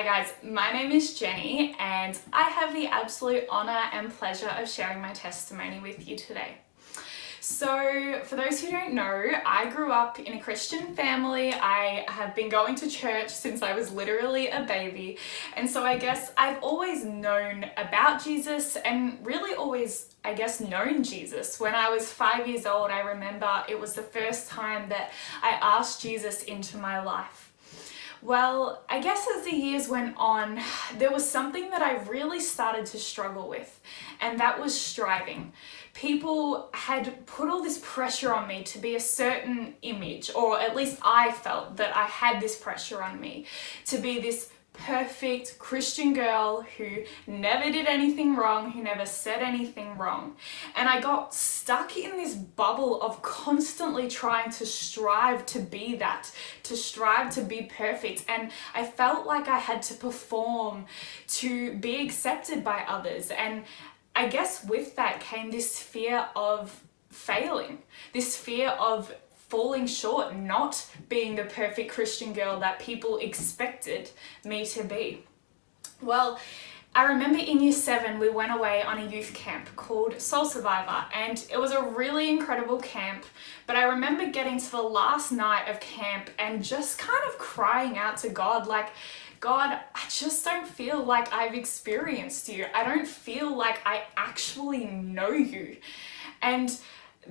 Hi guys, my name is Jenny and I have the absolute honour and pleasure of sharing my testimony with you today. So for those who don't know, I grew up in a Christian family. I have been going to church since I was literally a baby, and so I guess I've always known about Jesus and really always known Jesus. When I was 5 years old, I remember it was the first time that I asked Jesus into my life. Well, I guess as the years went on, there was something that I really started to struggle with, and that was striving. People had put all this pressure on me to be a certain image, or at least I felt that I had this pressure on me to be this perfect Christian girl who never did anything wrong, who never said anything wrong. And I got stuck in this bubble of constantly trying to strive to be that, to strive to be perfect. And I felt like I had to perform to be accepted by others. And I guess with that came this fear of failing, this fear of falling short, not being the perfect Christian girl that people expected me to be. Well, I remember in year 7 we went away on a youth camp called Soul Survivor, and it was a really incredible camp. But I remember getting to the last night of camp and just kind of crying out to God, like, God, I just don't feel like I've experienced you. I don't feel like I actually know you. And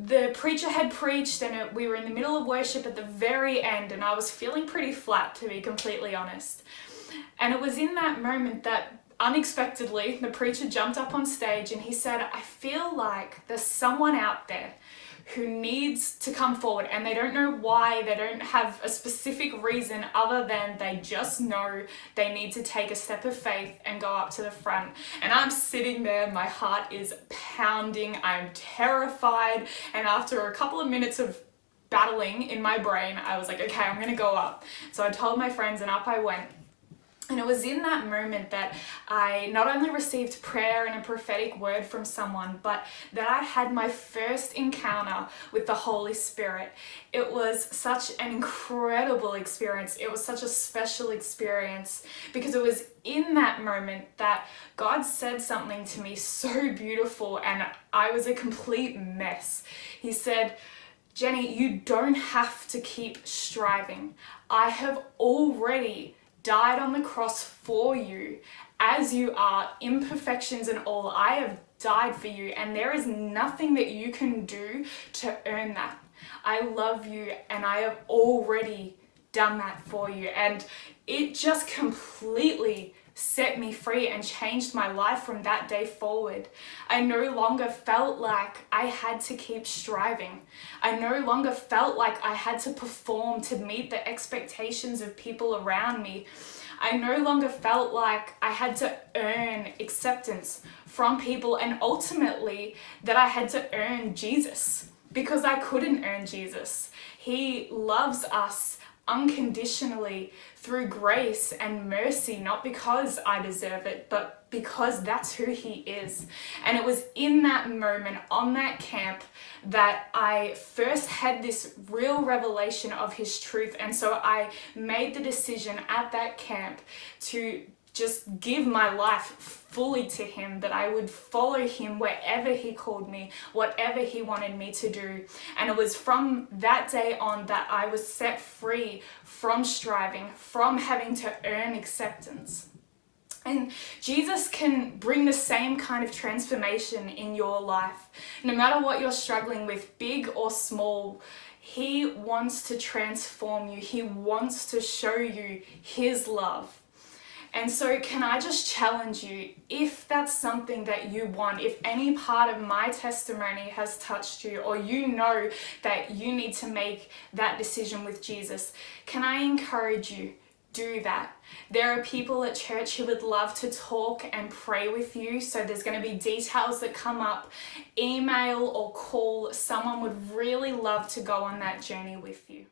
the preacher had preached and we were in the middle of worship at the very end, and I was feeling pretty flat, to be completely honest. And it was in that moment that unexpectedly the preacher jumped up on stage and he said, I feel like there's someone out there who needs to come forward, and they don't know why, they don't have a specific reason other than they just know they need to take a step of faith and go up to the front. And I'm sitting there, my heart is pounding, I'm terrified, and after a couple of minutes of battling in my brain, I was like, okay, I'm gonna go up. So I told my friends and up I went. And it was in that moment that I not only received prayer and a prophetic word from someone, but that I had my first encounter with the Holy Spirit. It was such an incredible experience. It was such a special experience because it was in that moment that God said something to me so beautiful, and I was a complete mess. He said, Jenny, you don't have to keep striving. I have already died on the cross for you as you are, imperfections and all. I have died for you, and there is nothing that you can do to earn that. I love you and I have already done that for you. And it just completely set me free and changed my life from that day forward. I no longer felt like I had to keep striving. I no longer felt like I had to perform to meet the expectations of people around me. I no longer felt like I had to earn acceptance from people, and ultimately that I had to earn Jesus, because I couldn't earn Jesus. He loves us unconditionally through grace and mercy, not because I deserve it, but because that's who he is. And it was in that moment on that camp that I first had this real revelation of his truth. And so I made the decision at that camp to just give my life fully to him, that I would follow him wherever he called me, whatever he wanted me to do. And it was from that day on that I was set free from striving, from having to earn acceptance. And Jesus can bring the same kind of transformation in your life. No matter what you're struggling with, big or small, he wants to transform you. He wants to show you his love. And so can I just challenge you, if that's something that you want, if any part of my testimony has touched you, or you know that you need to make that decision with Jesus, can I encourage you, do that. There are people at church who would love to talk and pray with you, so there's going to be details that come up. Email or call, someone would really love to go on that journey with you.